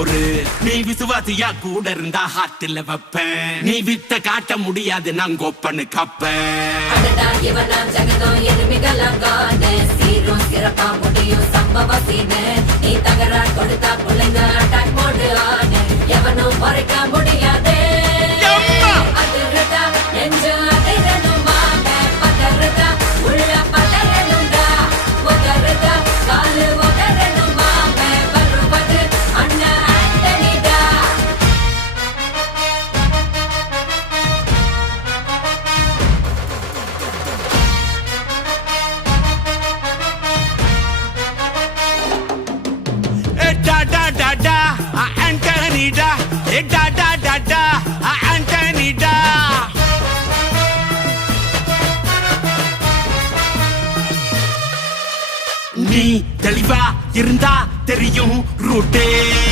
பொறு. நீ விசுவாசியா கூட இருந்தா ஹார்ட்ல வைப்பேன். நீ வித்த காட்ட முடியாது நான் கோப்பனு கப்பேன். சீரும் சிறப்பா முடியும் சம்பவ சீனு. நீ தகராறு கொடுத்தா பிள்ளைங்க அட்டாக் மோடு ஆனு. எவனும் மறைக்க முடியாது. அதிருதா நெஞ்சு அதிரணுமாங்க. பதறுதா உள்ள பதறணுண்டா. உதறுதா காலு உதறணுமாங்க. வருவது அண்ணன் ஆண்டனிடா. Antonida, Antonida. நீ தெளிவா இருந்தா தெரியும் ரூட்டே.